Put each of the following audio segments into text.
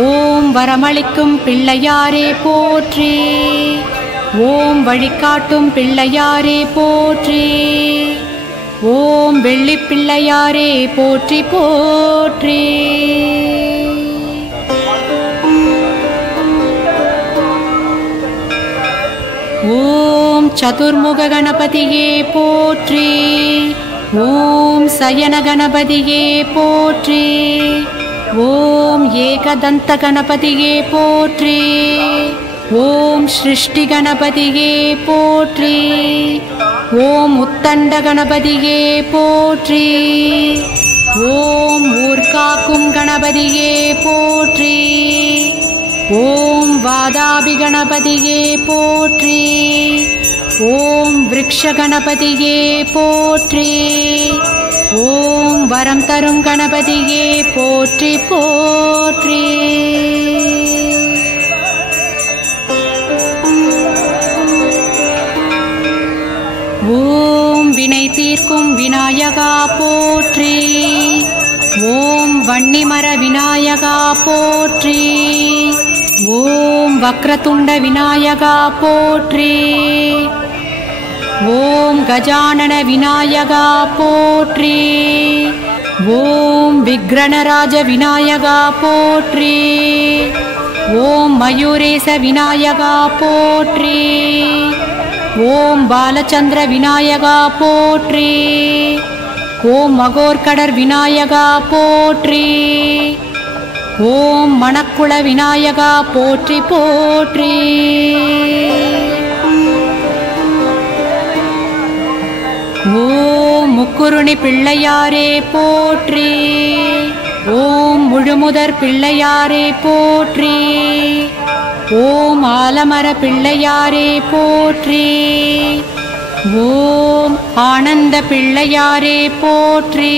ஓம் வரமளிக்கும் பிள்ளையாரே போற்றி. ஓம் வழிகாட்டும் பிள்ளையாரே போற்றி. ஓம் வெள்ளி பிள்ளையாரே போற்றி போற்றி. ஓம் சதுர்முக கணபதியே போற்றி. ஓம் சயன கணபதியே போற்றி. ஓம் ஏகதந்த கணபதியே போற்றி. ஓம் சிருஷ்டி கணபதியே போற்றி. ஓம் உத்தண்ட கணபதியே போற்றி. ஓம் ஊர்காக்கும் கணபதியே போற்றி. ஓம் வாதாபி கணபதியே போற்றி. ஓம் விருக்ஷ கணபதியே போற்றி. ஓம் வரம் தரும் கணபதியே போற்றி போற்றி. ஓம் வினை தீர்க்கும் விநாயகா போற்றி. ஓம் வன்னிமர விநாயகா போற்றி. ஓம் வக்ரதுண்ட விநாயகா போற்றி. ஓம் கஜானன விநாயகா போற்றி. ஓம் விக்ரணராஜ விநாயகா போற்றி. ஓம் மயூரேச விநாயகா போற்றி. ஓம் பாலச்சந்திர விநாயகா போற்றி. ஓம் மகோர்கடர் விநாயகா போற்றி. ஓம் மணக்குள விநாயகா போற்றி போற்றி. ஓம் முக்குருணி பிள்ளையாரே போற்றி. ஓம் முழுமுதற் பிள்ளையாரே போற்றி. ஓம் ஆலமர பிள்ளையாரே போற்றி. ஓம் ஆனந்த பிள்ளையாரே போற்றி.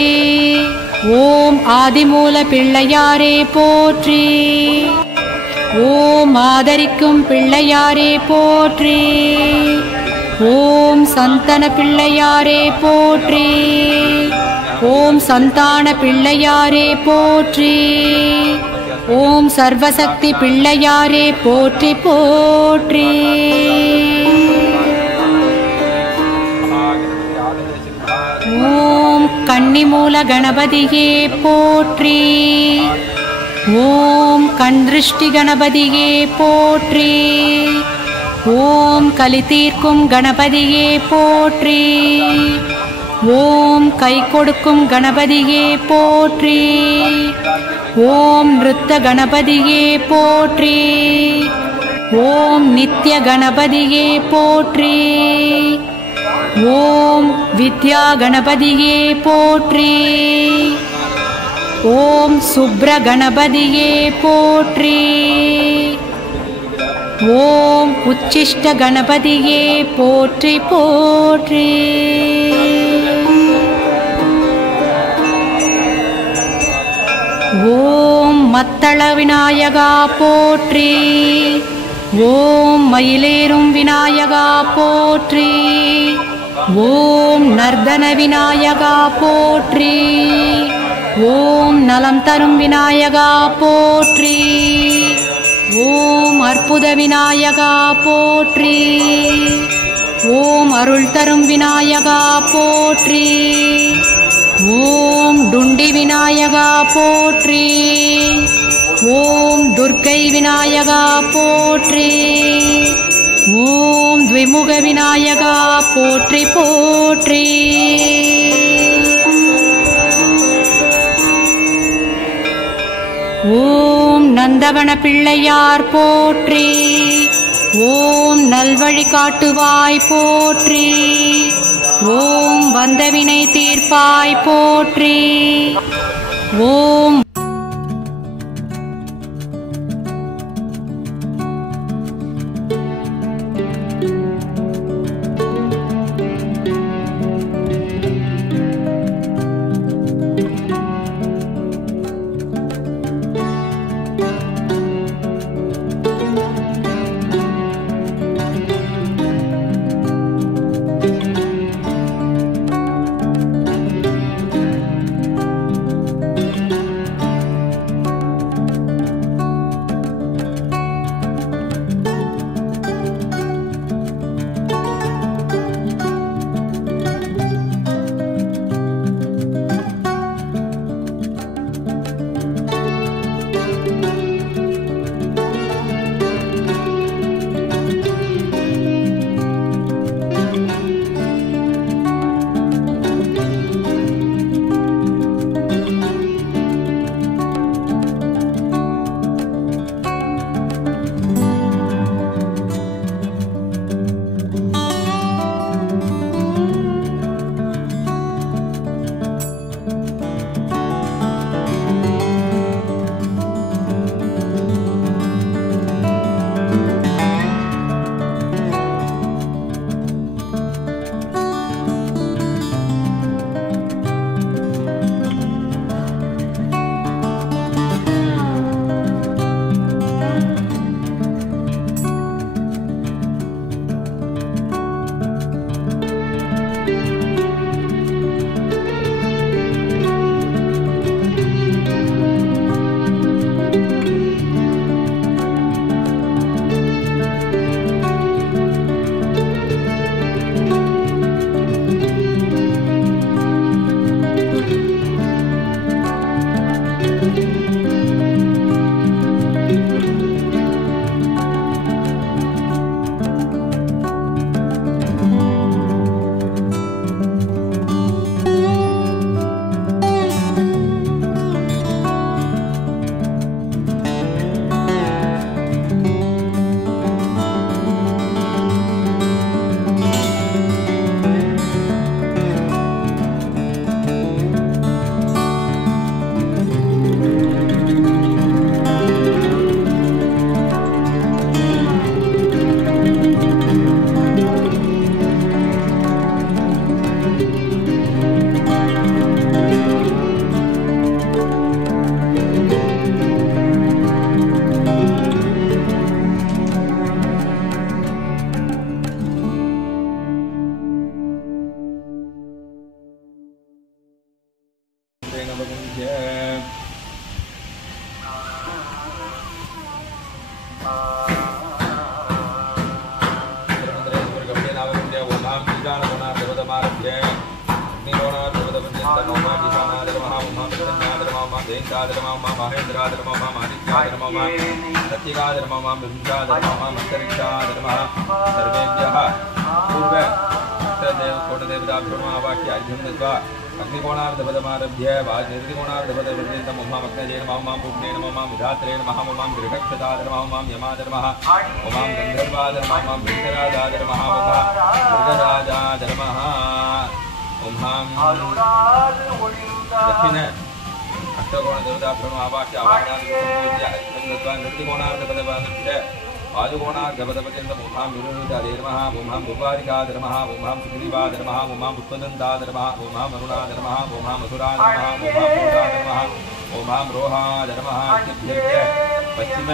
ஓம் ஆதிமூல பிள்ளையாரே போற்றி. ஓம் ஆதரிக்கும் பிள்ளையாரே போற்றி. ஓம் சந்தன பிள்ளையாரே போற்றி. ஓம் சந்தான பிள்ளையாரே போற்றி. ஓம் சர்வசக்தி பிள்ளையாரே போற்றி போற்றி. ஓம் கன்னிமூல கணபதியே போற்றி. ஓம் கண்திருஷ்டி கணபதியே போற்றி. ஓம் கலி தீர்க்கும் கணபதியே போற்றி. ஓம் கை கொடுக்கும் கணபதியே போற்றி. ஓம் நிருத்த கணபதியே போற்றி. ஓம் நித்ய கணபதியே போற்றி. ஓம் வித்யா கணபதியே போற்றி. ஓம் சுப்ர கணபதியே போற்றி. ஓம் உச்சிஷ்ட கணபதியே போற்றி போற்றி. ஓம் மத்தள விநாயகா போற்றி. ஓம் மயிலேறும் விநாயகா போற்றி. ஓம் நர்தன விநாயகா போற்றி. ஓம் நலம் தரும் விநாயகா போற்றி. ஓம் அற்புத விநாயகா போற்றி. ஓம் அருள் தரும் விநாயகா போற்றி. ஓம் டுண்டி விநாயகா போற்றி. ஓம் துர்க்கை விநாயகா போற்றி. ஓம் த்விமுக விநாயகா போற்றி போற்றி. ஓம் நந்தவன பிள்ளையார் போற்றி. ஓம் நல்வழி காட்டுவாய் போற்றி. ஓம் வந்தவினை தீர்ப்பாய் போற்றி. ஓம் अंतरिक्षाय नमः ओम महेंद्राय नमः ओम आदित्याय नमः ओम सत्यगाय नमः ओम विंध्याय नमः ओम अंतरिक्षाय नमः सर्वेभ्यः पूर्व कोटदेवताभ्यो नमः वाक्य अर्घ्यं दत्वा अग्निकोणार्धपदमारभ्य निर्दिकोणार्धपदपर्यन्तम् ओम अग्नये नमः ओम पूर्णे नमः ओम विधात्रे नमः ओम गृहक्षताय नमः ओम यमाय नमः ओम गन्धर्वाय नमः ओम विष्णुराजाय नमः ओम मृगराजाय नमः ओम दक्षिण अष्टकोणदेवताभ्यो नमः वाक्य आवाहनादिपूज्य अर्घ्यं दत्वा निर्दिकोणार्धपदमारभ्य आजुकोणार्धपदपर्यन्तम् ओम विरुदाय नमः ओम भुवारिकाय नमः ओम सुग्रीवाय नमः ओम पुष्पदन्ताय नमः ओम अरुणाय नमः ओम मधुराय नमः ओम पूर्णाय नमः ओम रोहाय नमः इत्यभ्यर्च्य पश्चिम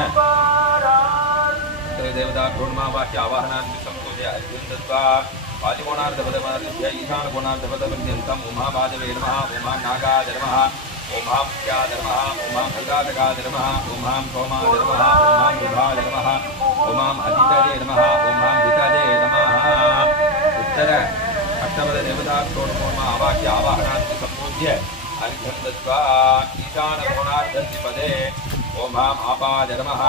देवताभ्यो नमः वाक्य आवाहनानि सम्पूज्य अर्घ्यं दत्वा आजुकोणार्धपदमारभ्य ईशानकोणार्धपदपर्यन्तम् ओम वाजवे नमः ओम नागाय नमः ओम मुख्याय नमः ओम भद्रातकाय नमः ओम सोमाय नमः ओम बुधाय नमः ओम अदितये नमः ओम दितये नमः उत्तर अष्टपद देवताभ्यो नमः आवाह्य आवाहनानि सम्पूज्य अर्घ्यं दत्वा ईशानकोणार्धद्विपदे ओम आपाय नमः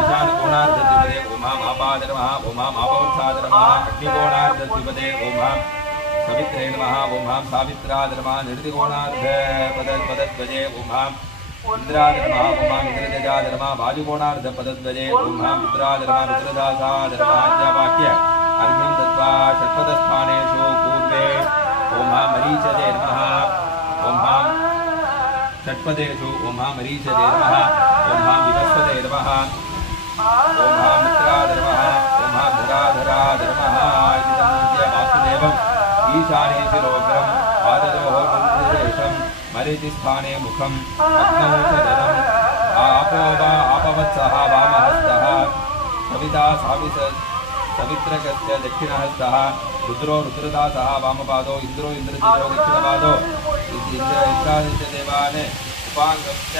ईशानकोणार्धद्विपदे ओम आपाय नमः ओम आपवत्साय नमः अग्निकोणार्धद्विपदे ओम सवित्रे नमः ओम सावित्राय नमः निर्दिकोणार्धपदध्वजे ओम इंद्राय नमः ओम इंद्रजाय नमः वायुकोणार्धपदध्वजे ओम रुद्राय नमः रुद्रदासाय नमः वाक्य अर्घ्यं दत्वा षट्पदस्थानेषु पूर्वे ओम मरीचये नमः ओम षट्पदेषु ओम मरीचये नमः ओम विवस्वते नमः ओम मित्राय नमः ओम धराधराय नमः इति सम्पूज्य वासुदेवम् ईशाने शिरोग्रं पादयोः निर्देशं मरीचिस्थाने मुखम् अग्नौ च जलम् आपो वा आपवत्सः वामहस्तः सविता सवित्रकस्य दक्षिणहस्तः रुद्रो रुद्रदासः वामपादो इन्द्रो इन्द्रजितो दक्षिणपादो इन्द्रादित्यदेवान् उपाङ्गं च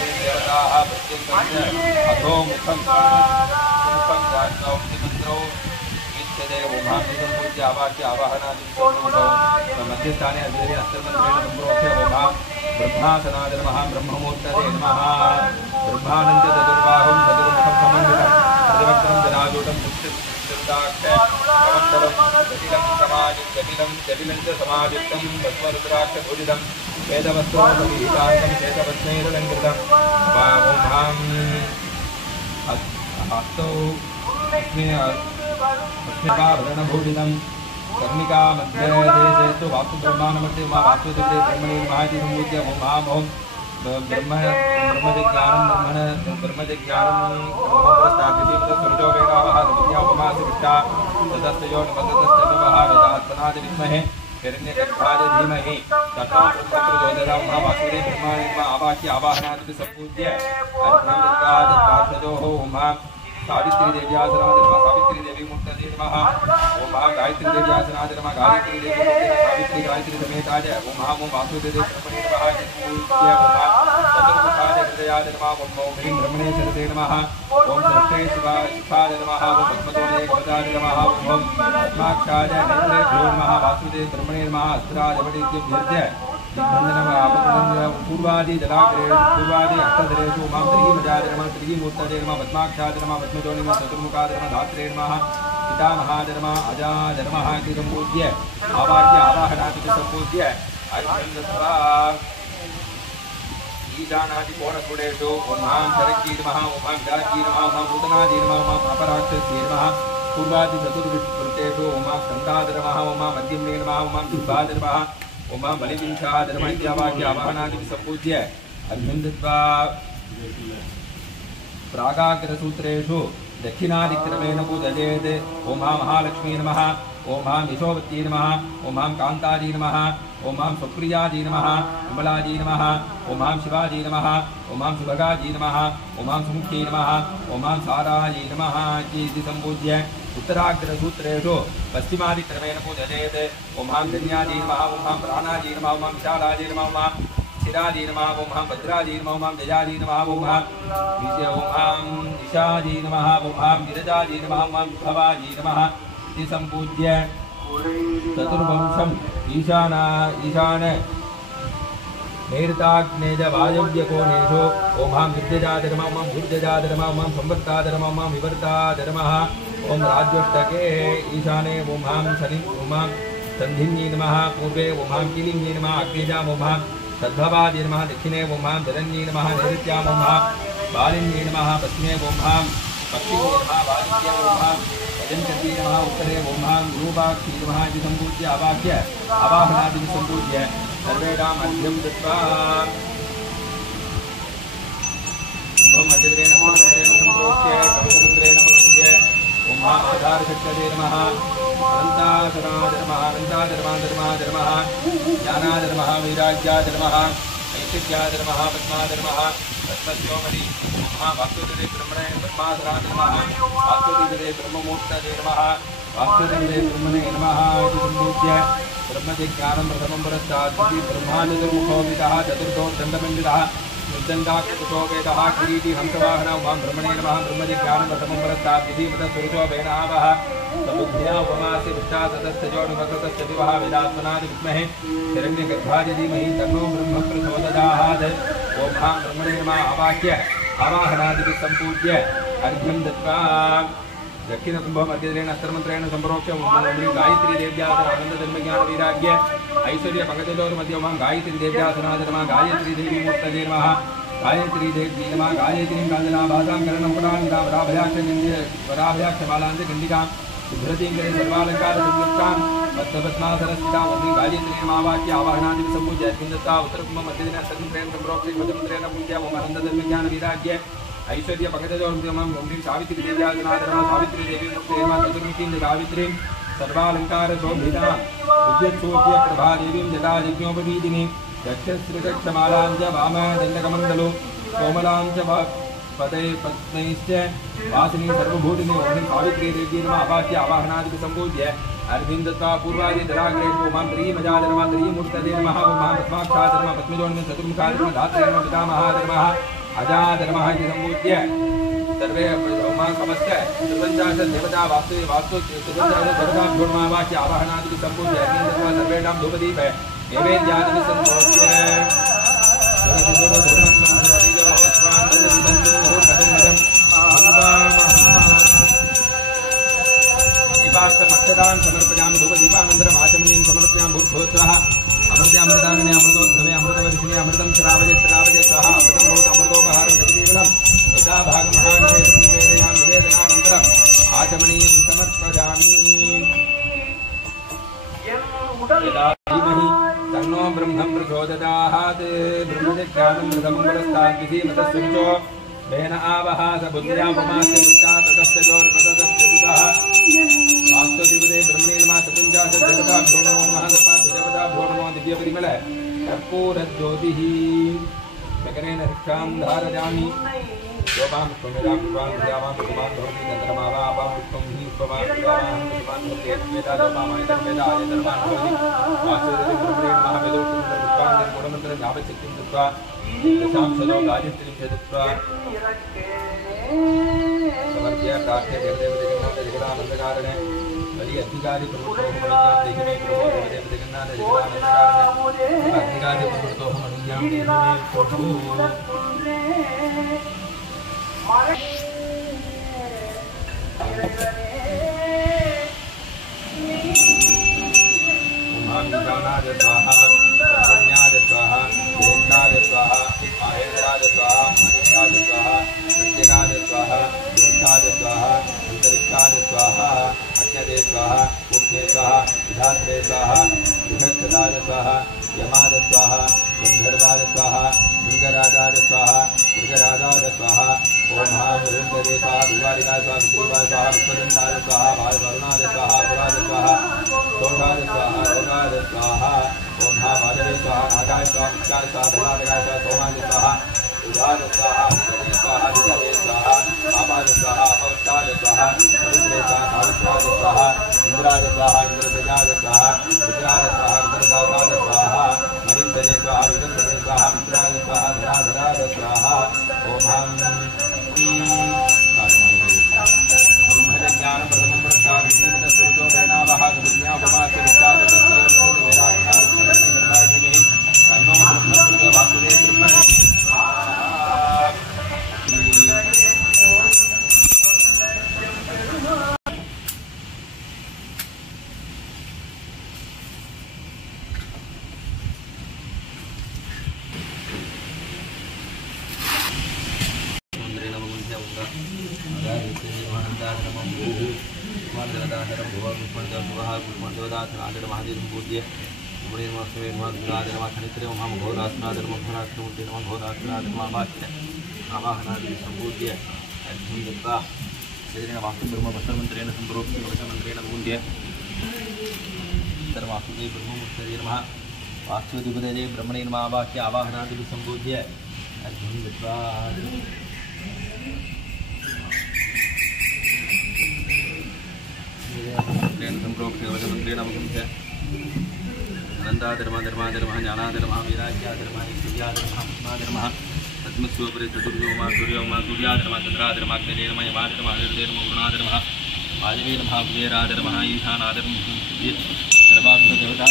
देवताः प्रत्यङ्गं च अधो मुखं चाग्नौ ओम पूज्य आवाक्य आवाहनादि मध्यस्थाने अग्रे हस्तमन्त्रेण सम्प्रोक्ष्य ओम ब्रह्मासनाय नमः ब्रह्ममूर्तये नमः ब्रह्मानन्द चतुर्बाहुं चतुर्मुखं समन्वितं प्रतिवक्त्रं जनाजूटं जटिलं च समायुक्तं भस्मरुद्राक्षभूषितं वेदवस्त्रोपविहिताङ्गं शेषपद्मैरलङ्कृतं हस्तौ अस्मिभाभरणभूषितं कर्णिका मध्ये देशेषु वास्तुब्रह्माण्डमध्ये मा वास्तुदेवे ब्रह्मणे महाति सम्पूज्य ओम ओम ब्रह्मजिज्ञानं ब्रह्मपुरस्ताद्वितीयपदस्वरुजो वेदावः विद्यापमासृष्टा तदस्तयो नमस्तस्तनुवः वेदात्मनाद विद्महे हिरण्यगर्भाय धीमहि ततो ब्रह्मप्रचोदयात् ओम वासुदेव ब्रह्माणि आवाह्य आवाहनादि सम्पूज्य अर्घ्यं दत्वा दत्तार्थयोः ओम सावित्री देवी आसनाय सावित्री देवी मूर्तये नमः ओम गायत्री देवी आसनाय नमः गायत्री देवी सावित्री गायत्री समेताय ओम वासुदेव ब्रह्मणे नमः चतुर्मुखाय हृदयाय नमः ओम ह्रीं ब्रह्मणे शरदे नमः ओम सृष्टे शिवाय नमः ओम पद्मतोले गदाय नमः ओम पद्माक्षाय नेत्रेभ्यो नमः वासुदेव ब्रह्मणे नमः अस्त्राय वटिभ्यर्च्य पूर्वादि जलाग्रे पूर्वादि अष्टधरेषु ओम त्रिमजाय नमः त्रिमूर्तये नमः पद्माक्षाय नमः पद्मतोले नमः चतुर्मुखाय नमः धात्रे नमः पितामहाय नमः अजाय नमः इति सम्पूज्य आवाह्य आवाहनादि सम्पूज्य अर्घ्यं दत्वा ईशानादिकोणकुडेषु ओम शरकी नमः ओम विराजी नमः ओम भूतनादी नमः ओम अपराक्षसी नमः पूर्वादि चतुर्वृत्तेषु ओम स्कन्दाय नमः ओम मध्यमे नमः ओम बिम्बाय नमः ओम बलिविंशाय नमः इत्यावाक्य आवाहनादि सम्पूज्य अर्घ्यं दत्वा प्रागाग्रसूत्रेषु दक्षिणादिक्रमेण पूजयेत् ओम महालक्ष्मी नमः ओम यशोवती नमः ओम कांताजी नमः ओम सुप्रियाजी नमः विमलाजी नमः ओम शिवाजी नमः ओम सुभगाजी नमः ओम सुमुखी नमः ओम साराजी नमः इति सम्पूज्य उत्तराग्रसूत्रेषु पश्चिमादिक्रमेण पूजयेत् ओम धन्याजी नमः ओम प्राणाजी नमः ओम विशालाजी नमः ओम शिराजी नमः ओम भद्राजी नमः ओम जयाजी नमः ओम ईशाजी नमः ओम विरजाजी नमः ओम भवाजी नमः इति सम्पूज्य चतुर्वंशम् ईशान नैरताग्नेज वायव्यकोणेषु ओम हां विद्यजाधर्मः ओम भूर्जजाधर्मः ओम संवर्ताधर्मः ओम विवर्ताधर्मः ओम राज्योष्टके ईशाने ओम हां शनि ओम हां संधिन्ये नमः पूर्वे ओम हां किलिन्ये नमः अग्निजाम ओम हां तद्भवाय नमः दक्षिणे ओम हां जरन्ये नमः नैऋत्याम ओम हां बालिन्ये नमः पश्चिमे ओम हां पश्चिमे नमः वालिन्ये ओम हां वजन्कर्ये नमः उत्तरे ओम हां गुरुवाक्षी नमः इति सम्पूज्य अवाक्य अवाहनादिं सम्पूज्य सर्वेषां मध्यं दत्वा ओम अजद्रेण सर्वद्रेण सम्प्रोक्ष्य कवचमुद्रेण वसुज्य ओम हां आधारशक्तये नमः अनन्ताधर्माधर्मः ज्ञानाधर्मः वैराग्याधर्मः ऐश्वर्याधर्मः पद्माधर्मः पद्मस्योमणि नमः वाक्योदरे ब्रह्मणे ब्रह्माधराधर्मः वाक्योदरे ब्रह्ममूर्तये नमः वाक्योदरे ब्रह्मणे नमः इति सम्पूज्य ब्रह्मज्ञानं प्रथमं पुरस्तात् ब्रह्मानुर्मुखोऽपितः चतुर्थो दण्डमण्डितः निर्दण्डाकृतो वेदः किरीटी हंसवाहन उमां ब्रह्मणे नमः ब्रह्मज्ञानं प्रथमं पुरस्तात् विधिमतस्वरूपो वेदावः समुद्भ्या उपमास्य विष्टाततस्तजोणुमकृतस्य दिवः वेदात्मनादि विद्महे हिरण्यगर्भाय धीमहि तन्नो ब्रह्म प्रचोदयात् ओम हां ब्रह्मणे नमः आवाह्य आवाहनादिभिः सम्पूज्य अर्घ्यं दत्त्वा दक्षिणकुम्भम् अर्घ्यद्रेण अस्त्रमन्त्रेण सम्प्रोक्ष्य गायत्री देव्यासन आनन्दधर्मज्ञानवैराग्य ऐश्वर्य पंकजोर्मध्ये ओम गायत्री देव्यासनाय नमः गायत्री देवी मूर्तये नमः गायत्री देवी नमः गायत्रीं काञ्चनाभासां करणं वराभयाक्षमालान्तगण्डिकां शुभ्रतीं करे सर्वालङ्कारसंयुक्तां पद्मपद्मासनस्थितां वन्दे गायत्री नमावाक्य आवाहनादिभिः सम्पूज्य अस्मिन्दत्ता उत्तरकुम्भम् अर्घ्यद्रेण अस्त्रमन्त्रेण सम्प्रोक्ष्य मध्यमन्त्रेण पूज्य ओम आनन्दधर्मज्ञानवैराग्य ऐश्वर्य पंकजोर्मं ओम सावित्री देव्यासनाय सावित्री देवी मूर्तये नमः चतुर्मुखीं सावित्रीं सर्वालङ्कारशोभितां उद्यत्सूर्य प्रभादेवीं जटायज्ञोपवीदिनीं दक्षश्रीदक्षमालां च वामदण्डकमण्डलो कोमलां च पदे पद्मैश्च वासिनी सर्वभूतिनी ओम सावित्री देवी नमः आवाह्य आवाहनादिभिः सम्पूज्य अर्घ्यं दत्त्वा पूर्वादि जलाग्रे ओम त्रीमजाधर्मः त्रीमूर्तये नमः ओम पद्माक्षाधर्मः पद्मजोनिं चतुर्मुखाधर्मः धात्रे नमः पितामहाधर्मः अजाधर्मः इति सम्पूज्य सर्वे ओम समस्त चतुर्पञ्चाशत् देवता वास्तु चतुर्पञ्चाशत् देवताभ्यो नमः आवाह्य आवाहनादिभिः सम्पूज्य अर्घ्यं दत्त्वा सर्वेषां धूपदीप नैवेद्यादिभिः सम्पूज्य दीपार्थमक्षतां समर्पयामि धूपदीपानन्तरम् आचमनीं समर्पयामि भूर्भुवस्वः अमृतामृताङ्गने अमृतोद्भवे अमृतवर्षिणे अमृतं श्रावये स्वाहा अमृतं भवतु अमृतोपहारं जगजीवनं यथा भागमहानिवेदयामि निवेदनानन्तरम् आचमनीं समर्पयामि यदा धीमहि तन्नो ब्रह्म प्रचोदयात् ब्रह्मज्ञानं प्रथमं पुरस्तात् विधिमतस्वरूपो वेन आवह स बुद्ध्या उपमास्य विष्टाततस्तजोर्पततस्य दिवः वास्तुदिवदे ब्रह्मणे नमः चतुर्पञ्चाशत् देवताभ्यो नमो नमः देवताभ्यो नमो दिव्यपरिमल कर्पूरज्योतिः मकरेण रक्षां धारयामि योपां पुष्पमेधां पुष्पां प्रजावां पुष्पां भवति चन्द्रमावापां पुष्पं हि पुष्पमां प्रजावां पुष्पां भवति वेदायतर्मान् भवति वास्तुदिवदे ब्रह्मणे नमः वेदोक्तं पुष्पां मूढमन्त्रं यावच्छक्तिं दत्त्वा दशां सदो गायत्रीं च दत्त्वा समर्प्य प्रार्थ्य देवदेव जगदानन्दकारणे बलि अधिकारी प्रवृत्तो मणिज्ञां देहि मे प्रभो देवदेव जगन्नाथ जगदानन्दकारणे अधिकारी प्रवृत्तो मणिज्ञां देहि मे प्रभो ज्ञानाय स्वाहा प्रज्ञाय स्वाहा देवनाय स्वाहा महेन्द्राय स्वाहा मनीषाय स्वाहा प्रत्यगाय स्वाहा दुष्टाय स्वाहा अंतरिक्षाय स्वाहा अग्नये स्वाहा पुण्ये स्वाहा विधात्रे स्वाहा बृहत्सदाय स्वाहा यमाय स्वाहा गंधर्वाय स्वाहा मृगराजाय स्वाहा मृगराजाय स्वाहा ओम हां वरुणदेवे स्वाहा विवारिकाय स्वाहा विश्रीवाय स्वाहा विश्वदन्ताय स्वाहा वरुणाय स्वाहा पुराय स्वाहा दोषाय स्वाहा रोगाय स्वाहा ओम हां वाजवे स्वाहा नागाय स्वाहा मुक्ताय स्वाहा धनादगाय स्वाहा सोमाय स्वाहा उदाय स्वाहा विजये स्वाहा विजये स्वाहा पापाय स्वाहा अपवत्ताय स्वाहा पवित्रे स्वाहा सावित्राय स्वाहा इंद्राय स्वाहा इंद्रजयाय स्वाहा रुद्राय स्वाहा रुद्रदासाय स्वाहा मरीचये स्वाहा विदर्भये स्वाहा मित्राय स्वाहा धनाधराय स्वाहा ओम हां ब्रह्मज्ञानं प्रथमं पुरस्तात् विधिमतस्वरूपो वेनावह बुद्ध्या उपमास्य विष्टाततस्य वेदाख्यां तन्नो ब्रह्म वास्तुदिपदये ब्रह्मणे नमः वाक्य आवाहनादि संबोध्य अर्जुन विद्वा संप्रोक्ष्य वचमन्त्रेण मुख्य अनन्ताधर्मः ज्ञानाधर्मः वीराज्याधर्मः सूर्याधर्मः पुष्णाधर्मः तस्मत्स्वपरि चतुर्योमा सूर्योमा सूर्याधर्मः चन्द्राधर्मः अग्निधर्मः यमाधर्मः हरिर्धर्मः वरुणाधर्मः वायवे नमः कुबेराधर्मः ईशानाधर्मः सर्वात्मदेवता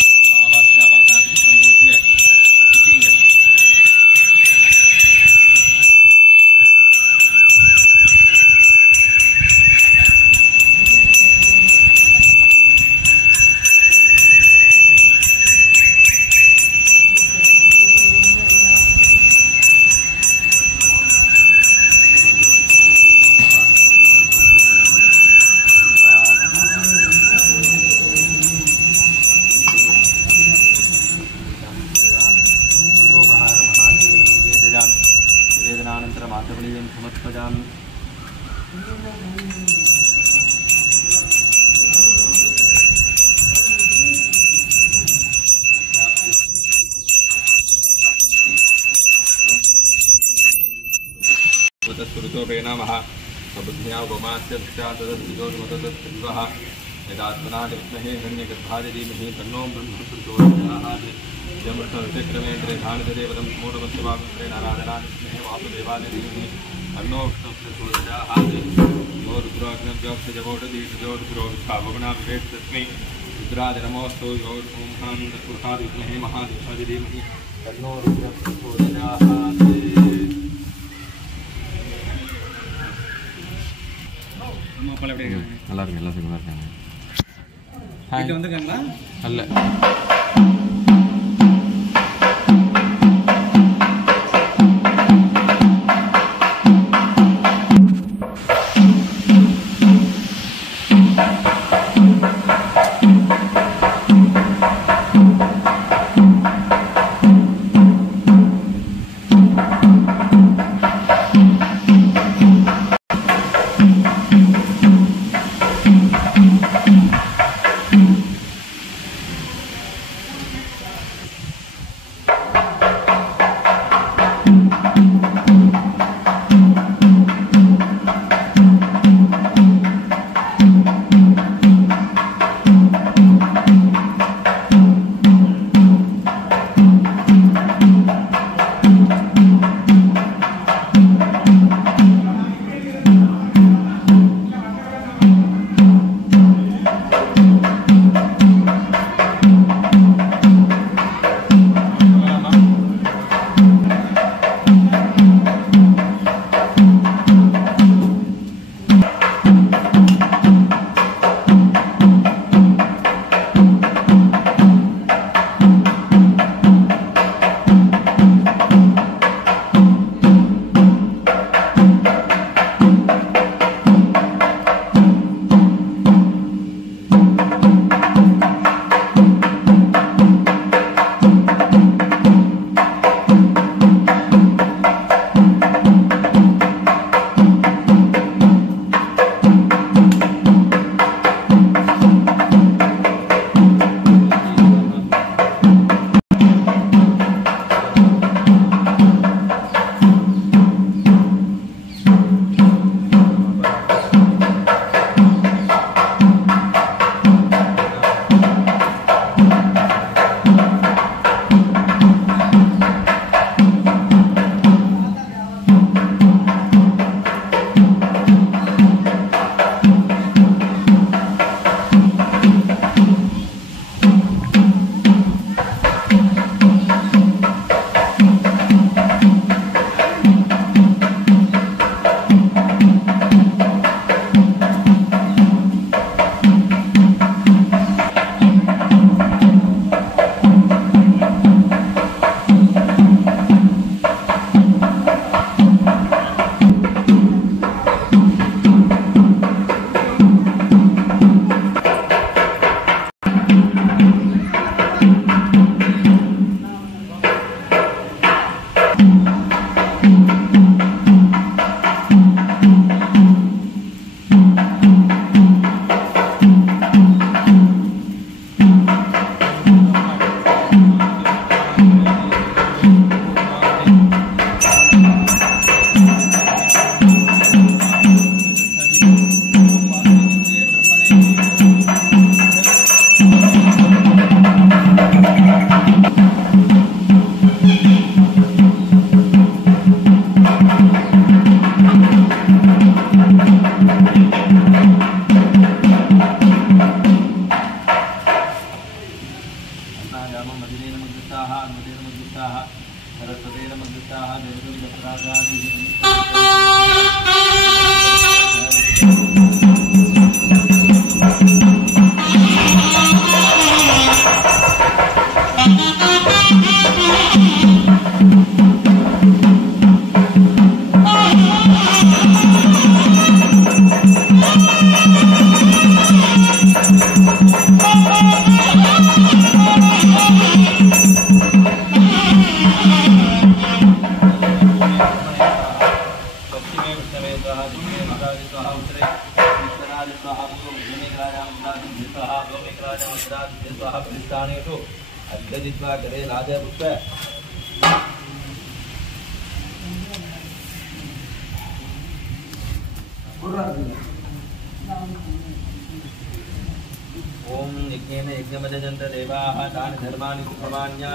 यदात्मना विद्महे हिरण्यगर्भादिधीमहि तन्नो ब्रह्म प्रचोदयात् यमृतविक्रमेन्द्रे धानदेवदं मूढमस्तवाग्रेणाराधनादिस्महे वासुदेवादिधीमहि तन्नो प्रचोदयात् यो रुद्राग्नव्यक्षजवोढदीर्घजोढुरोविच्छाभवना विवेक तस्मै रुद्राय नमोऽस्तु यो ओं तत्पुरुषादिविद्महे महादेवादिधीमहि तन्नो रुद्र प्रचोदयात् நல்லா இருக்கு எல்லாம் சிக்கலாக இருக்காங்க வீட்டில் வந்துருக்காங்களா அல்ல ओम यज्ञेन यज्ञमजन्त देवाः तानि धर्माणि सुप्रमाण्या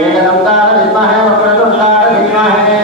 एकदंताय विद्महे वक्रतुंडाय धीमहि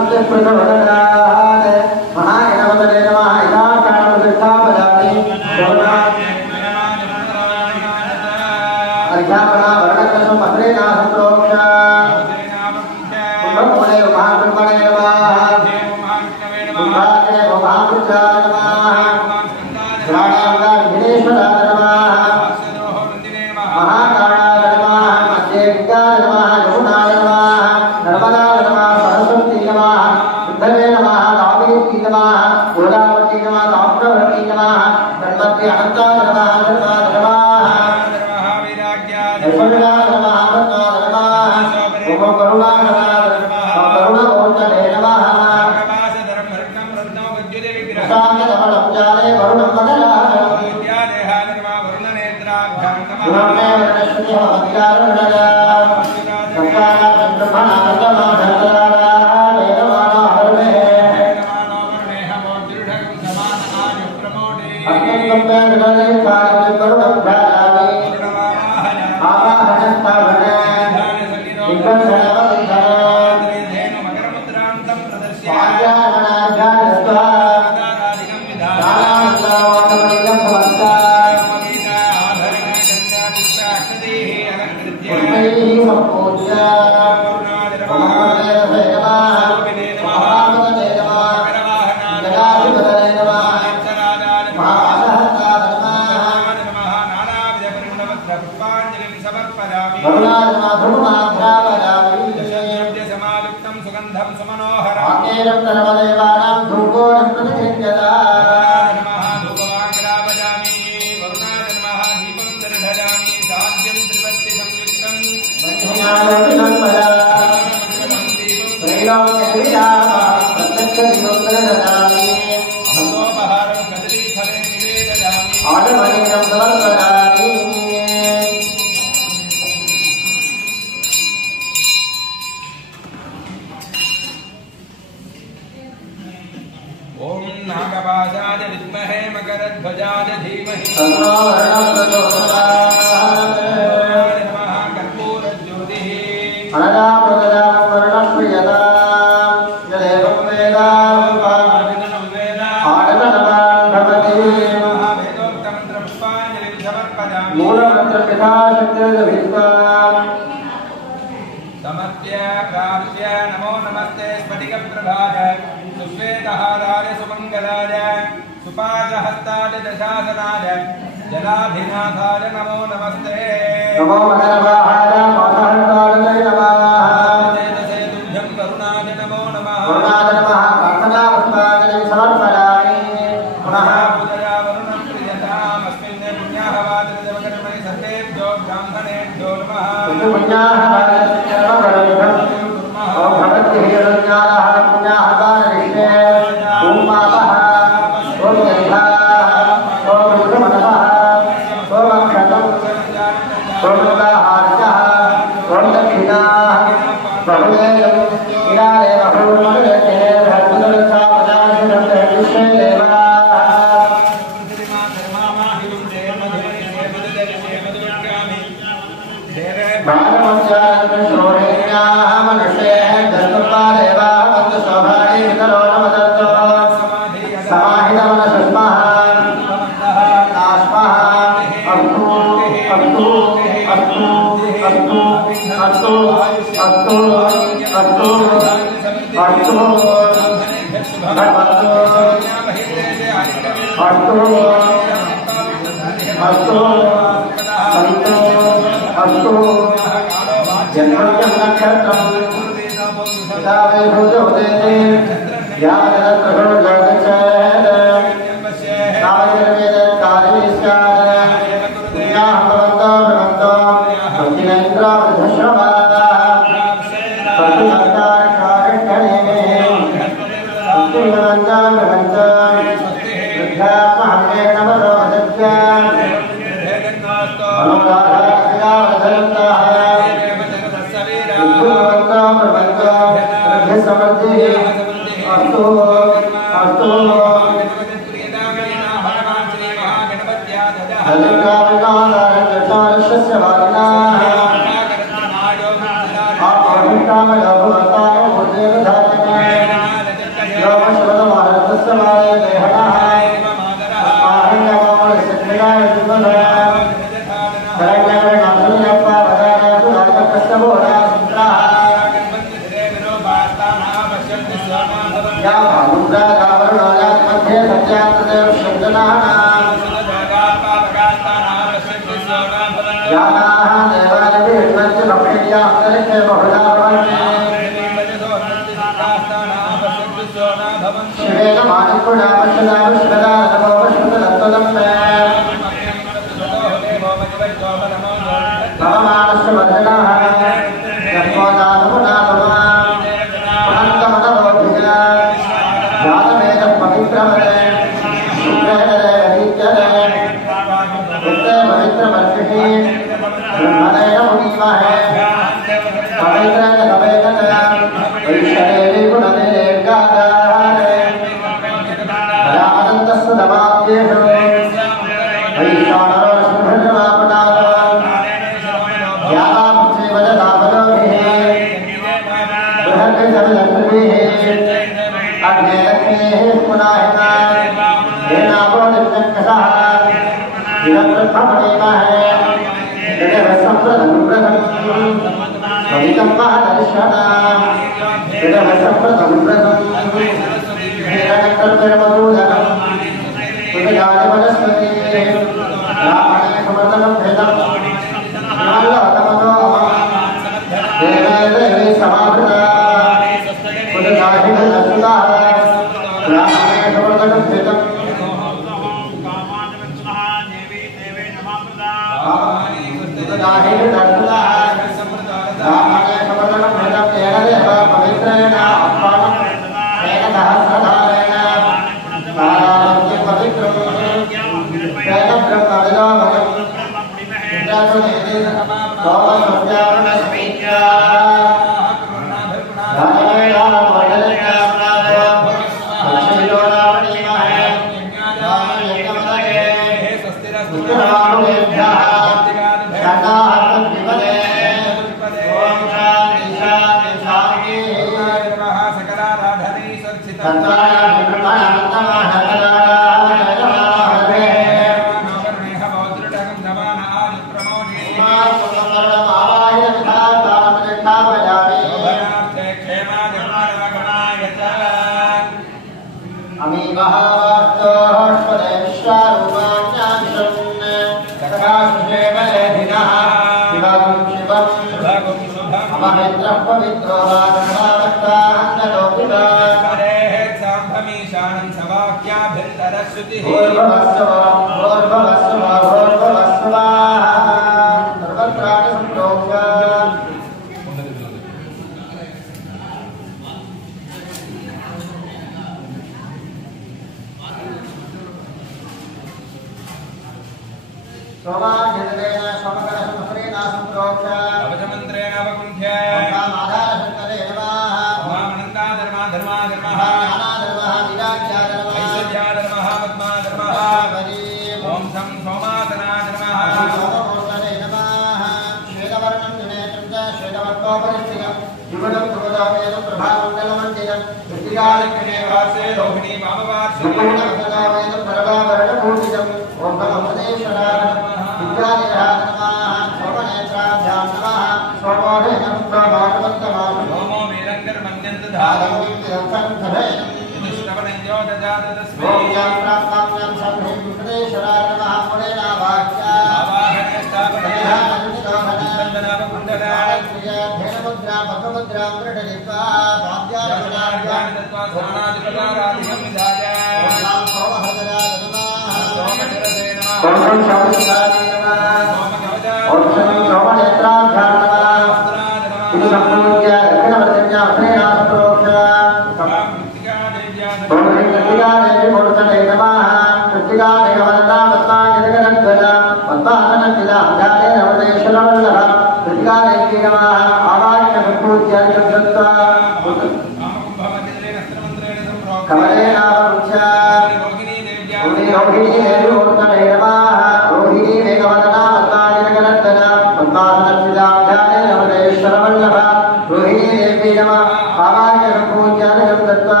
रोहिणी देवी नमः आवाज पूज्यान दत्वा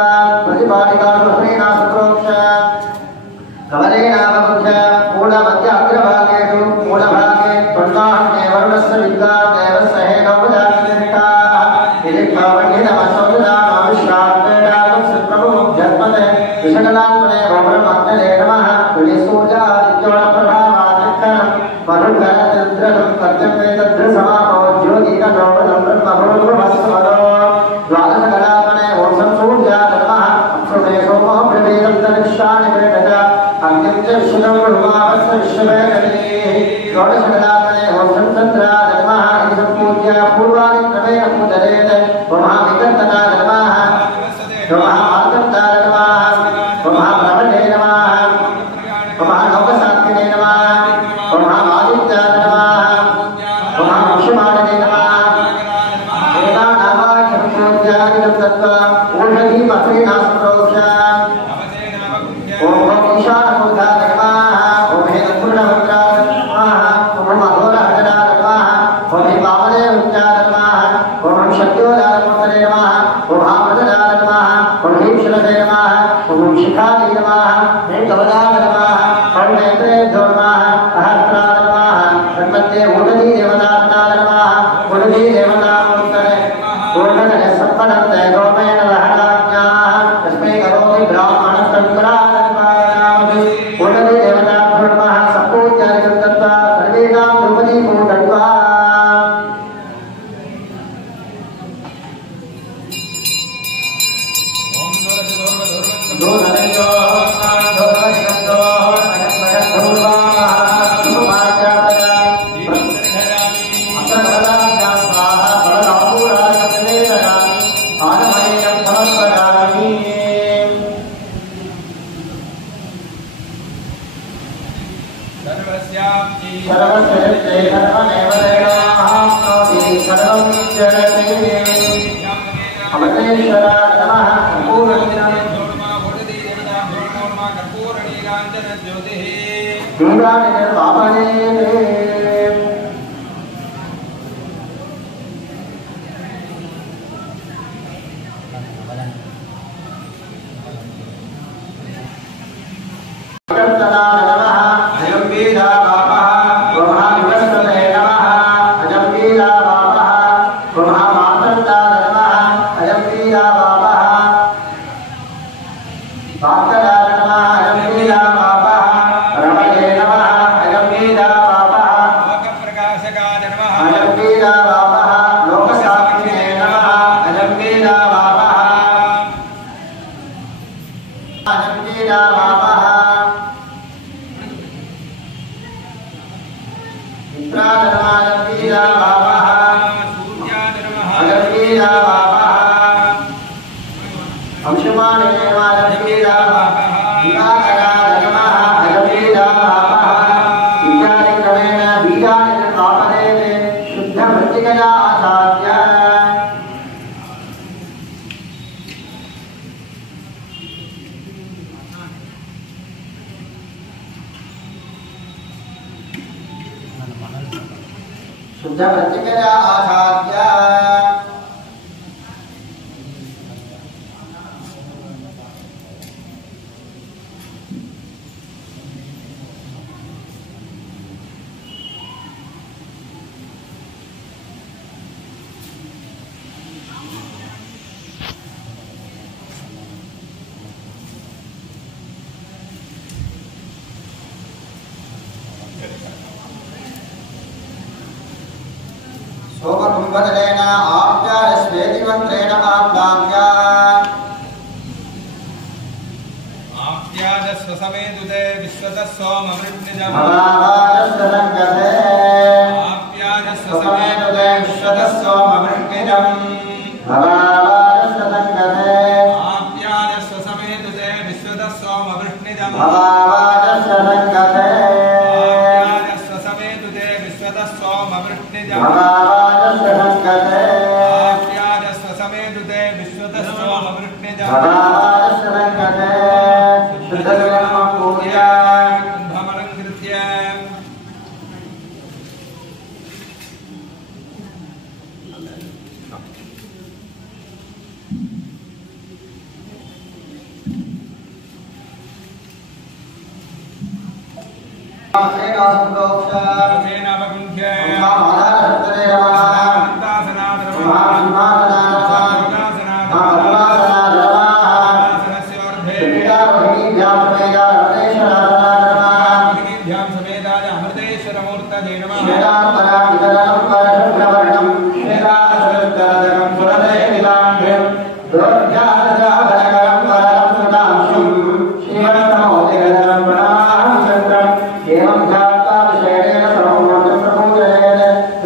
एवं ध्यात्वा विषयेण सर्वमोक्षं प्रपूजयेत्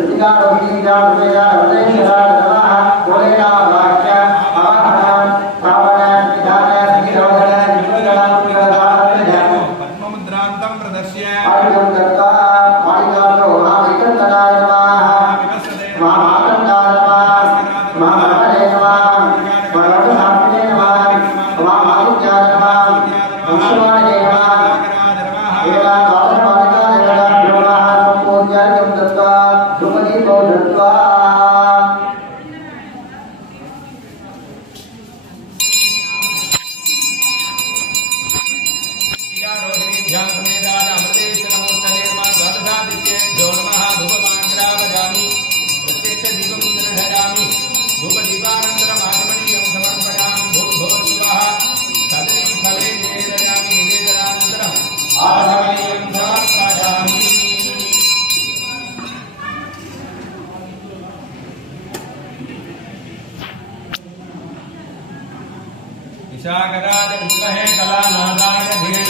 विशाखराज विद्महे कलानादाय धीमहि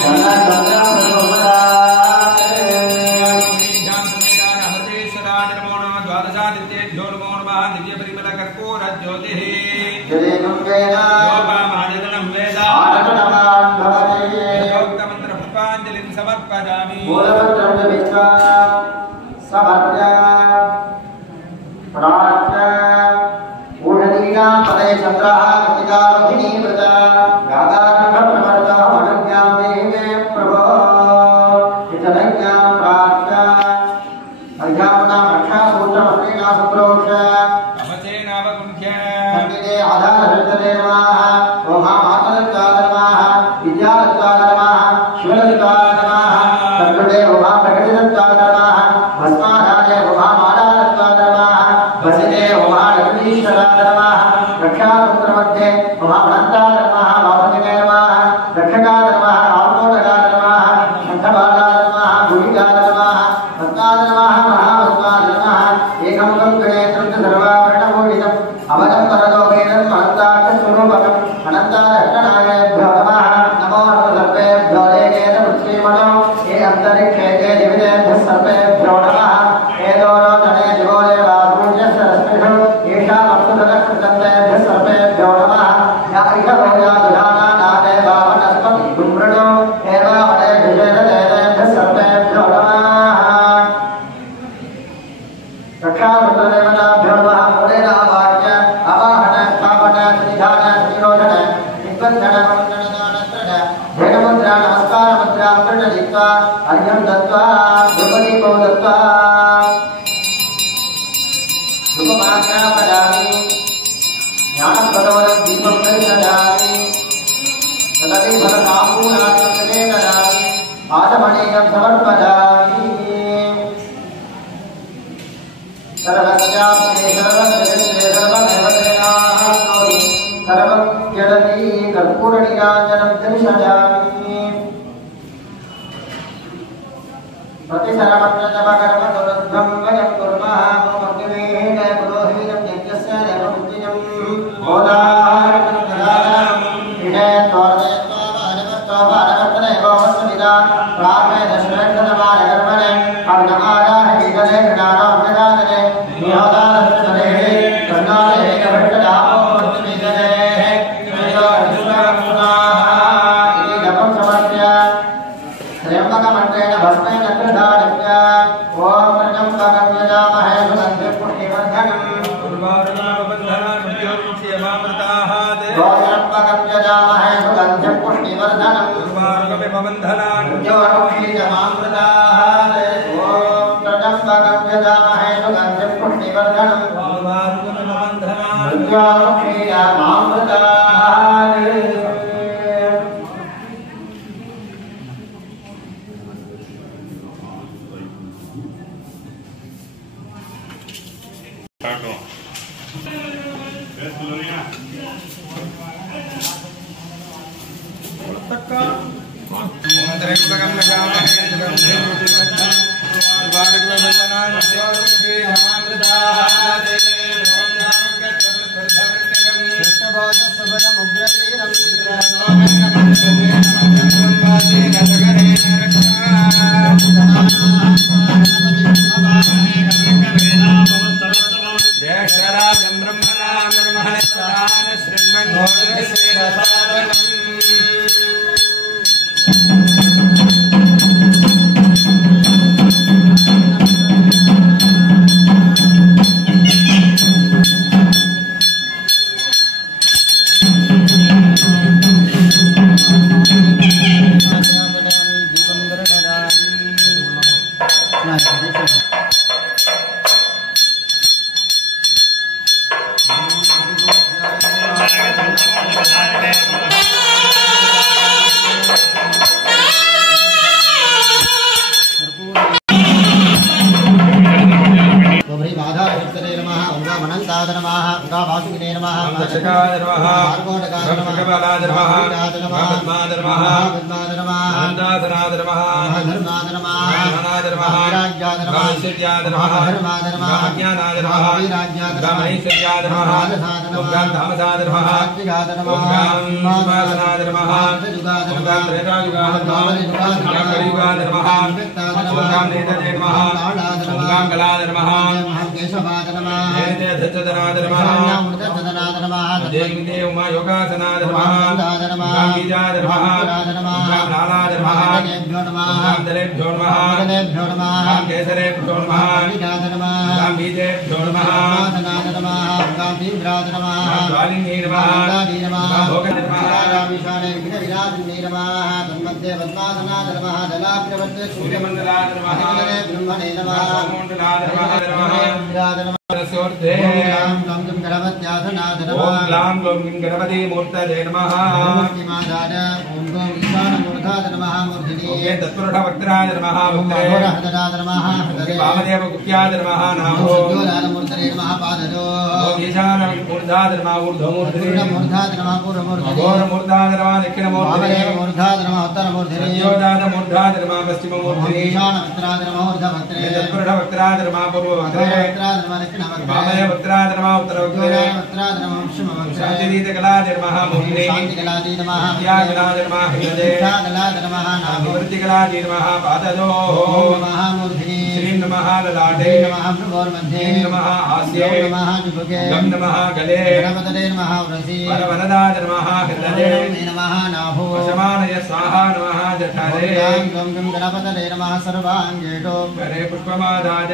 अमृतेश्वराय नमो नमः द्वादशादित्येभ्यो नमो नमः दिव्यपरिमलकर्पूरज्योतिः योपामादितनं वेद यथोक्तमन्त्रपुष्पाञ्जलिं समर्पयामि पदे चंद्रः कृतिकारोहिणी व्रता गागारंभप्रमर्ता मनज्ञां देवे प्रभो हितनज्ञां प्रार्थ्य अध्यापना रक्षासूत्रमस्त्रीणा सुप्रोक्ष अवचेनावगुण्ख्य संविदे आधारहृतदेवाः ओमामातदत्तादर्वाः विद्यादत्तादर्वाः शिवदत्तादर्वाः तद्गुणे ओमा प्रकटिदत्तादर्वाः भस्माधाय ओमामादादत्तादर्वाः वसिते ओमा ईश्वरादर्वाः रक्षासूत्रमध्ये महामन्तादर्वाः वासुदेवाः रक्षकादर्वाः आत्मोदकादर्वाः शङ्खबालादर्वाः गुहिकादर्वाः भक्तादर्वाः महाभक्तादर्वाः एकमुखं गणेशं च सर्वाभरणमूलितम् अवदं परलोकेन महन्ताक्षस्वरूपकम् अनन्तादर्शनायेभ्यो नमः नमो सर्वेभ्यो देकेन पृथ्वीमनो ये अन्तरिक्षे ते दिविदेभ्यः सर्वेभ्यो नमः हे दोरोदने दिवो देवासूर्यस्य रश्मिषु येषामस्तुतदकृतन्तेभ्यः सर्वेभ्यो नमः या इह भोजादुधानानादे वामनस्पति गुम्रणो एवावदे विजयदेवेभ्यः सर्वेभ्यो नमः रक्षासूत्रदेवताभ्यो नमः मूलेनावाच्य अवाहन स्थापन निधान निरोधन निबन्धन वन्दनदानत्रण धेनुमुद्रा नमस्कारमुद्रां दृढलित्वा अर्घ्यं दत्त्वा धूपदीपौ दत्त्वा धूपमाज्ञापयामि ज्ञानप्रदोदं दीपं दर्शयामि तदपि फलताम्बूलाचमने ददामि आचमनीयं समर्पयामि सर्वस्याप्ते सर्वस्य सर्वमेव तेनास्तौति सर्वं जलति कर्पूरनीराजनं दर्शयामि प्रतिसरमन्त्रजपकर्मदुरुद्धं वयं कुर्मः गोमग्निवेहेन पुरोहितं यज्ञस्य नैवेद्यं मोदाहारं ददामः इहे त्वरदेत्वावानवत्तवानवत्तने गोमस्मिता प्रामे दशमेधनमाय कर्मणे अर्णमादाः कीटले घृणानाम्यदादने निहोदादशनेः कर्णाले एकभट्टदामो मत्तुमीदनेः श्रेयो अर्जुनमुदाः इति जपं समर्प्य त्र्यम्बकमन्त्रेण भस्मेन कृताडव्य ॐ त्र्यम्बकं यजामहे सुगन्धिं पुष्टिवर्धनम् त्र्यम्बकं यजामहे सुगन्धिं पुष्टिवर्धनम् उद्योगक्षीयमामृतात् ॐ त्र्यम्बकं यजामहे सुगन्धिं पुष्टिवर्धनम् उद्योगक्षीयमामृतात् ज्येष्ठराजं ब्रह्मणां निर्महणस्वरान् शृण्वन् रक्षकाय नमः रक्षकबलाय नमः पद्माय नमः अनन्तासनाय नमः धर्माय नमः राजाय नमः ऐश्वर्याय नमः ज्ञानाय नमः ऐश्वर्याय नमः ओम धामसाय नमः ओम वासनाय नमः ओम त्रेतायुगाय नमः ओम कलियुगाय नमः ओम नेतये नमः ओम कलाय नमः केशवाय नमः धृतधनाय नमः देवी उमा योगासनाय नमः ओम बीजाय नमः ओम नालाय नमः ओम दलेभ्यो नमः ओम केसरेभ्यो नमः ओम बीजेभ्यो नमः ओम भीमराज नमः ओम ज्वालिनी नमः ओम भोग नमः रामीशाने विघ्नविनाशिने नमः तन्मध्ये पद्मासनाय नमः दलाग्रवत्ते सूर्यमण्डलाय नमः ब्रह्मणे नमः मंडलाय नमः सोर्धे ओम गं गणपत्यासनाय नमः ओम ग्लां ग्लौं गणपति मूर्तये नमः ओम किमादाय ओम गं ईशानमूर्धाय नमः मूर्धिने ओम तत्पुरुषवक्त्राय नमः वक्त्राय नमः वामदेव गुप्त्याय नमः नामो ज्योलाय मूर्तये नमः पादयो ओम ईशानमूर्धाय नमः ऊर्ध्वमूर्धने मूर्धाय नमः पूर्वमूर्धने घोरमूर्धाय नमः दक्षिणमूर्धने वामदेव मूर्धाय नमः उत्तरमूर्धने योदाय मूर्धाय नमः पश्चिममूर्धने ईशानवक्त्राय नमः ऊर्ध्ववक्त्रे तत्पुरुषवक्त्राय नमः पूर्ववक्त्रे वक्त्राय नमः वामदेव वक्त्राय नमः उत्तरवक्त्रे वक्त्राय नमः पश्चिमवक्त्रे शान्तिकलाय नमः मूर्धने शान्तिकलाय नमः विद्याकलाय नमः हृदये विद्याकलाय नमः नाभिवृत्तिकलाय नमः पादयो नमः मूर्धने श्री नमः ललाटे नमः भ्रुवोर्मध्ये नमः हास्ये नमः जुभुगे गं नमः गले गणपतये नमः उरसि वरवरदाय नमः हृदये नमः नाभो वशमानय स्वाहा नमः जठरे गं गं गणपतये नमः सर्वाङ्गेषु करे पुष्पमादाय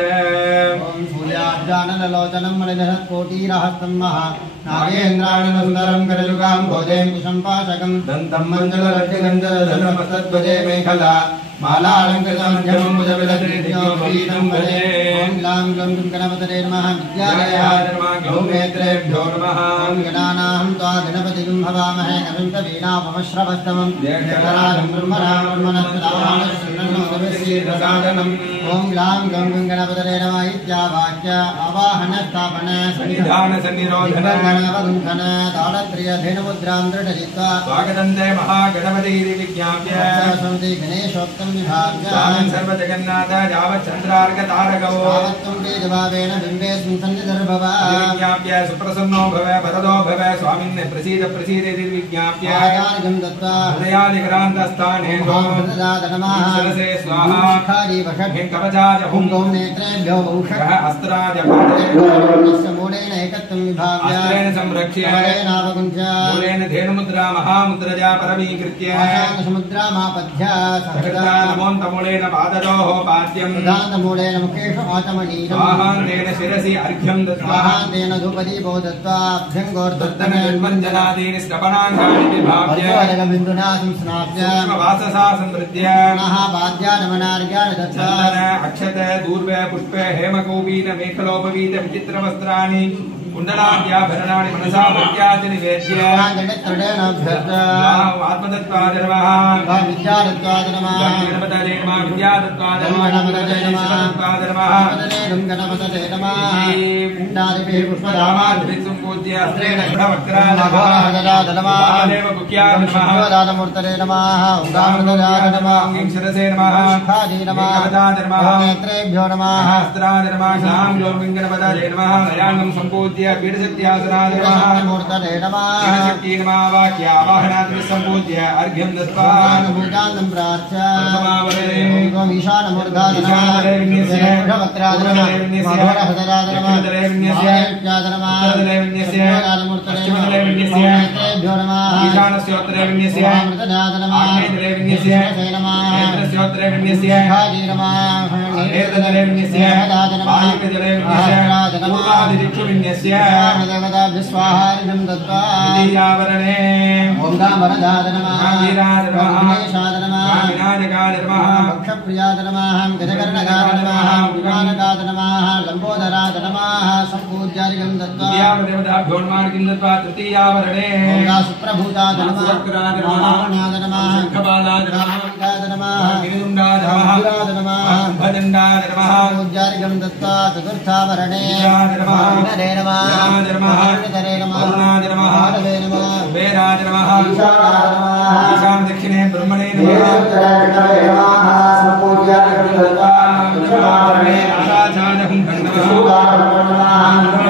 ओम सूर्यार्जानलोचनं मणिधरकोटिरहस्तं महा नागेन्द्राणनन्दरं करयुगां भोजें कुशंपाशकं दन्तं मञ्जलरज्जगञ्जलधनमसद्वजे मेखला मालालंकृतमध्यमं भुजविलसृतिं भजे ओम ग्लां ग्लौं गणपतये नमः विद्यालयाय नमः गौनेत्रेभ्यो नमः गणानां त्वा गणपतिं भवामहे कविं कवीनापमश्रवस्तमं ज्येष्ठराजं ब्रह्मणां ब्रह्मणस्पदानम् ओम ग्लां ग्लौं गणपतये नमः इत्यावाक्य आवाहन स्थापन सन्निधान सन्निरोधन गणपदुंधन तालत्रियधेनुमुद्रां दृढजित्वा स्वागतन्ते महागणपति विज्ञाप्य सन्ति गणेशोक्तं स्वामी सर्वजगन्नाथ यावच्चन्द्रार्क तारकौ यावत्तं तेजभावेन बिम्बेऽस्मिन् सन्निधर्भव विज्ञाप्य सुप्रसन्नो भव वरदो भव स्वामिन् प्रसीद प्रसीदेति विज्ञाप्य आदार्घं दत्त्वा हृदयादिक्रान्तस्थाने शिरसे स्वाहा खारीवषट् कवचाय हुं गौं नेत्रेभ्यो वौषः अस्त्राय तस्य मूलेन एकत्वं विभाव्य अस्त्रेण संरक्ष्य मूलेनावगुञ्च मूलेन धेनुमुद्रा महामुद्रया परमीकृत्य समुद्रामापद्य सहृदा नमोन्तमूलेन पादयोः पाद्यं प्रधानमूलेन मुखेषु आचमनीयं स्वाहान्तेन शिरसि अर्घ्यं दत्त्वा स्वाहान्तेन धूपदीपो दत्त्वा अभ्यङ्गोर्धत्तमेन्मञ्जनादीनि स्तपनाङ्गानि विभाव्य बिन्दुना संस्नाप्य वाससा संवृत्य पुनः पाद्यानमनार्घ्यानि दत्त्वा अक्षत दूर्वे पुष्पे हेमकौपीन मेखलोपवीत विचित्रवस्त्राणि कुण्डलाद्याभरणानि मनसा भक्त्याति निवेद्य आत्मतत्त्वाय नमः विद्यातत्त्वाय नमः गणपतये नमः विद्यातत्त्वाय नमः गणपतये नमः गणपतये नमः कुण्डादिभिः पुष्पधामादिभिः सम्पूज्य अस्त्रेण वक्त्राय नमः वामदेव गुह्याय नमः दानमूर्तये नमः उदामृतये नमः शिरसे नमः खादी नमः कवचाय नमः नेत्रेभ्यो नमः अस्त्राय नमः ग्लां ग्लौं गणपतये नमः नयाङ्गं सम्पूज्य पीठशक्त्यासनाय नमः मूर्तये नमः पीठशक्ति नमः वाक्यावाहनादिभिः सम्पूज्य अर्घ्यं दत्त्वा पूजां प्रार्थ्य प्रथमावरे ओम ईशानमूर्धाय नमः वक्त्राय नमः महोरहृदयाय नमः विद्याय नमः नेत्रेभ्यो नमः ईशानस्योत्तरे विन्यस्य अमृतदाय नमः आग्नेयतरे विन्यस्य नमः नेत्रस्योत्तरे विन्यस्य खादी नमः नेत्रतरे विन्यस्य दाय नमः वायुजले विन्यस्य पूर्वादिदिक्षु विन्यस्य देवताभ्यः स्वाहार्घ्यं दत्त्वा द्वितीयावरणे ओम गामरदाय नमः वीराय नमः गणेशाय नमः विनायकाय नमः भक्षप्रियाय नमः गजकर्णकाय नमः विमानकाय नमः लंबोदराय नमः सम्पूज्यार्घ्यं दत्त्वा देवताभ्यो नमः दत्त्वा तृतीयावरणे गंगा सुप्रभूताय नमः महामण्याय नमः शङ्खपालाय नमः नमः गिरिदुण्डाय नमः भजन्डाय नमः सम्पूज्यार्घ्यं दत्त्वा चतुर्थावरणे नमः हरे नमः हरे नमः वरुणाय नमः हरे नमः वेदाय नमः ईशानाय नमः ईशान दक्षिणे ब्रह्मणे नमः सम्पूज्यार्घ्यं दत्त्वा चतुर्थावरणे आचार्यं नमः श्री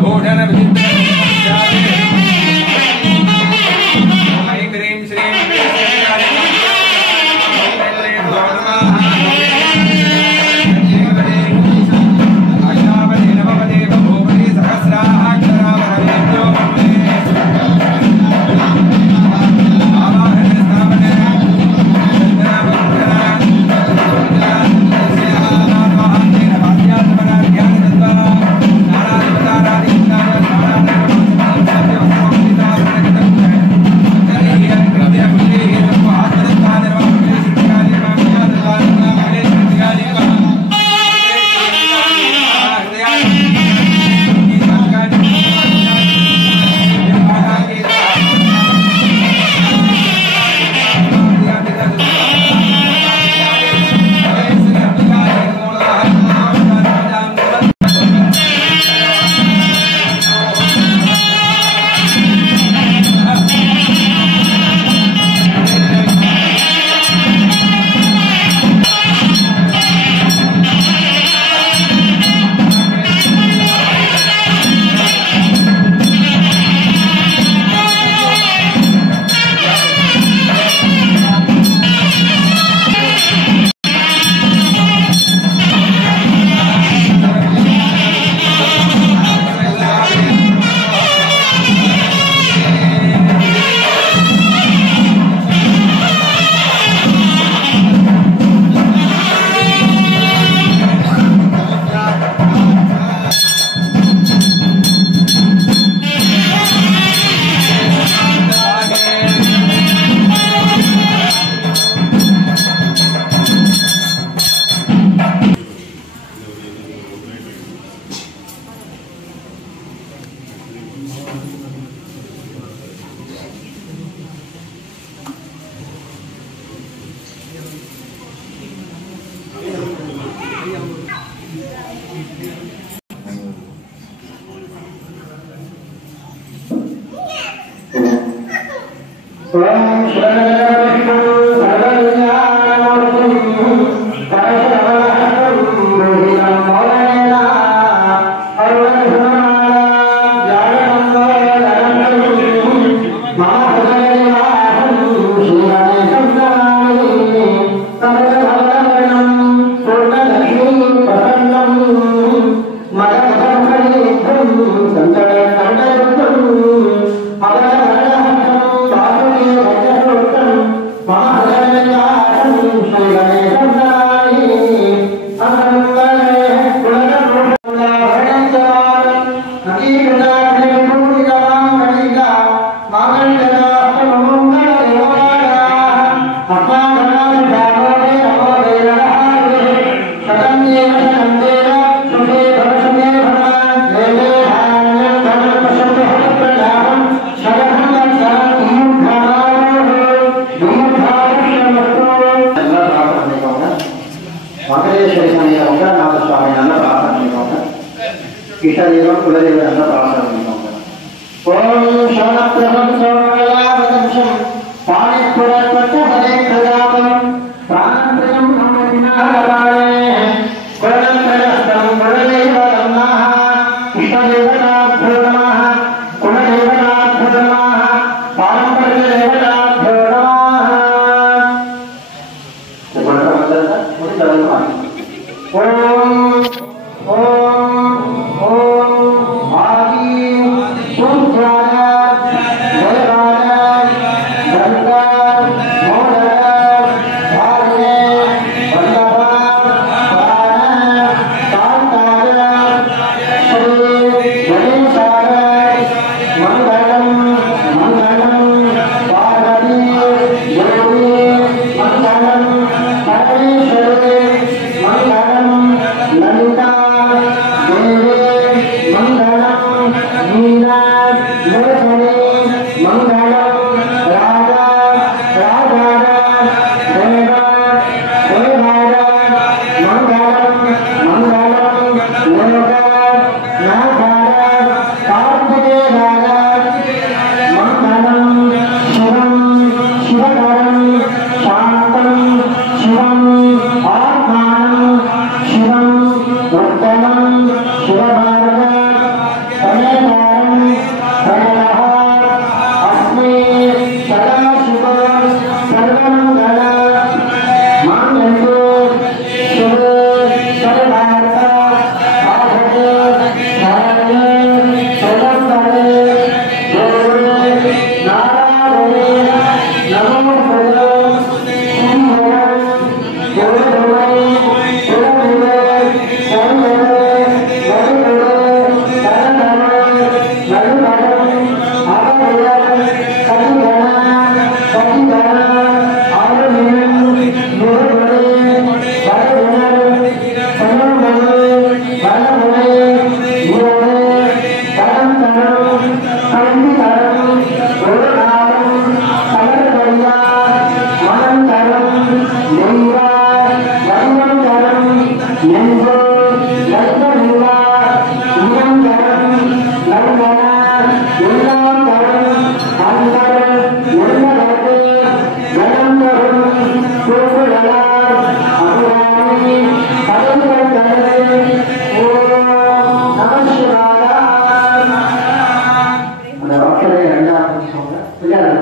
भूषण विचित्र ओम ह्रीं श्रीं ओम ओम ओम Terima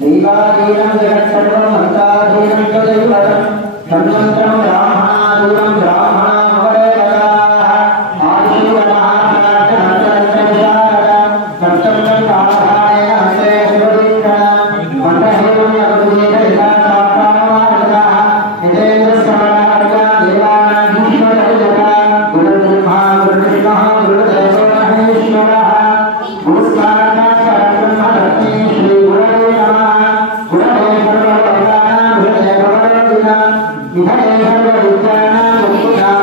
दैवाधीनं जगत्सर्वं हंसाधीनं च दैवतं तन्मन्त्रं ब्राह्मणाधीनं ब्राह्मणामवरेवताः आदिशिवमहाप्रार्थनन्तरं कर्तव्यं कामधारेण हस्ते सुप्रदीक्षणं मन्त्रहेतुं यगुदेशयिताः हितेन्द्रश्रवणार्गा देवानां ईश्वरजगा गुरुर्ब्रह्मा गुरुर्विष्णुः गुरुर्देवो महेश्वरः गुरुस्साक्षात् परब्रह्म तस्मै श्री गुरवे नमः गुरवे सर्वलोकानां हृदये भवति इह सर्वविद्यानां मुक्तिनां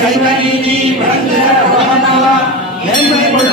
சைவநீதி விளங்குக உலகமெல்லாம் மேன்மைப்படும்